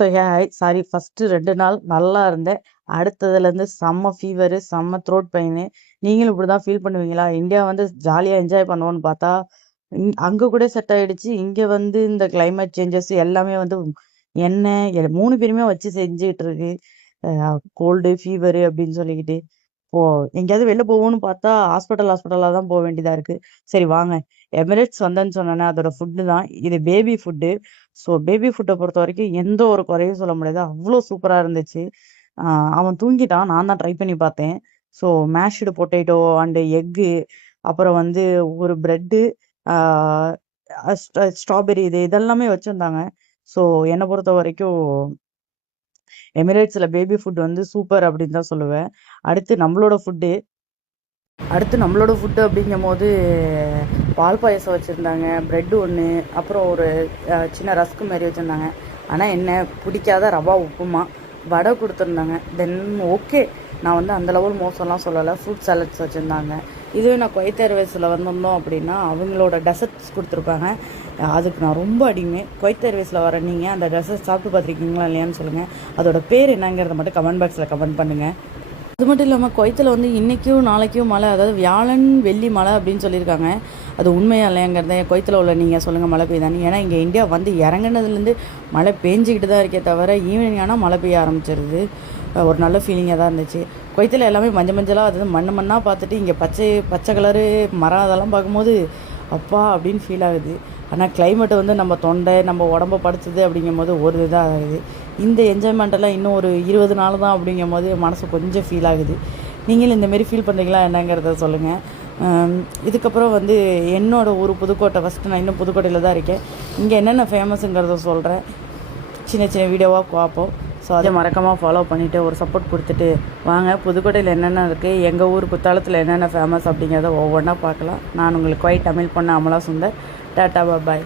So sorry first 2 நாள் நல்லா இருந்தேன். அடுத்ததுலேருந்து செம்ம ஃபீவரு, செம்ம த்ரோட் பெயினு. நீங்களும் இப்படி தான் ஃபீல் பண்ணுவீங்களா? இந்தியா வந்து ஜாலியாக என்ஜாய் பண்ணுவோன்னு பார்த்தா, அங்கே கூட செட் ஆகிடுச்சு. இங்கே வந்து இந்த கிளைமேட் சேஞ்சஸ் எல்லாமே வந்து என்ன 3 பேருமே வச்சு செஞ்சுக்கிட்டு இருக்கு. கோல்டு, ஃபீவரு அப்படின்னு சொல்லிக்கிட்டு. எங்கேயாவது வெளில போவோன்னு பார்த்தா ஹாஸ்பிட்டலாக தான் போக வேண்டியதாக இருக்குது. சரி வாங்க, எமிரேட்ஸ் வந்தேன்னு சொன்னேன்னா அதோட ஃபுட்டு தான் இது. Baby food. ஸோ பேபி ஃபுட்டை பொறுத்த வரைக்கும் எந்த ஒரு குறையும் சொல்ல முடியாது. அவ்வளோ சூப்பராக இருந்துச்சு. அவன் தூங்கிட்டான். நான் தான் ட்ரை பண்ணி பார்த்தேன். So mashed potato and egg, அப்புறம் வந்து ஒரு ப்ரெட்டு, ஸ்ட்ராபெரி, இதெல்லாமே வச்சுருந்தாங்க. ஸோ என்னை பொறுத்த வரைக்கும் எமிரேட்ஸில் பேபி ஃபுட் வந்து சூப்பர் அப்படின்னு தான் சொல்லுவேன். அடுத்து நம்மளோட ஃபுட்டு அப்படிங்கும் போது பால் பாயசம் வச்சுருந்தாங்க, ப்ரெட்டு ஒன்று, அப்புறம் ஒரு சின்ன ரஸ்க்கு மாதிரி வச்சுருந்தாங்க. ஆனால் என்ன பிடிக்காத ரவா உப்புமா, வடை கொடுத்துருந்தாங்க. தென் ஓகே, நான் வந்து அந்த லெவல் மோசம்லாம் சொல்லலை. ஃப்ரூட் சாலட்ஸ் வச்சுருந்தாங்க. இதுவே நான் குவைத் ஏர்வேஸில் வந்திருந்தோம் அப்படின்னா அவங்களோட டெசர்ட்ஸ் கொடுத்துருப்பாங்க. அதுக்கு நான் ரொம்ப அடிமை. குவைத் ஏர்வேஸில் வர நீங்கள் அந்த டெசர்ட் சாப்பிட்டு பார்த்துருக்கீங்களா இல்லையான்னு சொல்லுங்கள். அதோட பேர் என்னங்கிறத மட்டும் கமெண்ட் பாக்ஸில் கமெண்ட் பண்ணுங்கள். அது மட்டும் இல்லாமல் குவைத்தில் வந்து இன்றைக்கும் நாளைக்கும் மழை, அதாவது வியாழன் வெள்ளி மழை அப்படின்னு சொல்லியிருக்காங்க. அது உண்மையா இல்லையாங்கிறத குவைத்தில் உள்ள நீங்கள் சொல்லுங்கள் மழை பெய்யுதான்னு. ஏன்னா இங்கே இந்தியா வந்து இறங்குனதுலேருந்து மழை பெஞ்சிக்கிட்டு தான் இருக்கே தவிர ஈவினிங் ஆனால் மழை பெய்ய ஆரம்பிச்சிருது. ஒரு நல்ல ஃபீலிங்காக தான் இருந்துச்சு. குவைத்தில் எல்லாமே மஞ்சளாக, அதாவது மண்ணாக பார்த்துட்டு இங்கே பச்சை கலரு மரம் அதெல்லாம் பார்க்கும்போது அப்பா அப்படின்னு ஃபீல் ஆகுது. ஆனால் கிளைமேட்டு வந்து நம்ம தொண்டை நம்ம உடம்ப படுத்துது அப்படிங்கும் போது ஒரு இதாக ஆகுது. இந்த என்ஜாய்மெண்ட்டெல்லாம் இன்னும் ஒரு 20 நாள் தான் அப்படிங்கும் போது மனசு கொஞ்சம் ஃபீல் ஆகுது. நீங்களும் இந்தமாரி ஃபீல் பண்ணுறீங்களா என்னங்கிறத சொல்லுங்கள். இதுக்கப்புறம் வந்து என்னோடய ஊர் புதுக்கோட்டை. ஃபஸ்ட்டு நான் இன்னும் புதுக்கோட்டையில் தான் இருக்கேன். இங்கே என்னென்ன ஃபேமஸுங்கிறத சொல்கிறேன். சின்ன வீடியோவாக பார்ப்போம். ஸோ அதை மறக்காமல் ஃபாலோ பண்ணிவிட்டு ஒரு சப்போர்ட் கொடுத்துட்டு வாங்க. புதுக்கோட்டையில் என்னென்ன இருக்குது, எங்கள் ஊர் குத்தாலத்தில் என்னென்ன ஃபேமஸ் அப்படிங்கிறத ஒவ்வொன்றா பார்க்கலாம். நான் உங்களுக்கு குவைத் தமிழ் பொண்ணு அமலா சுந்தர். டாட்டா பாய்.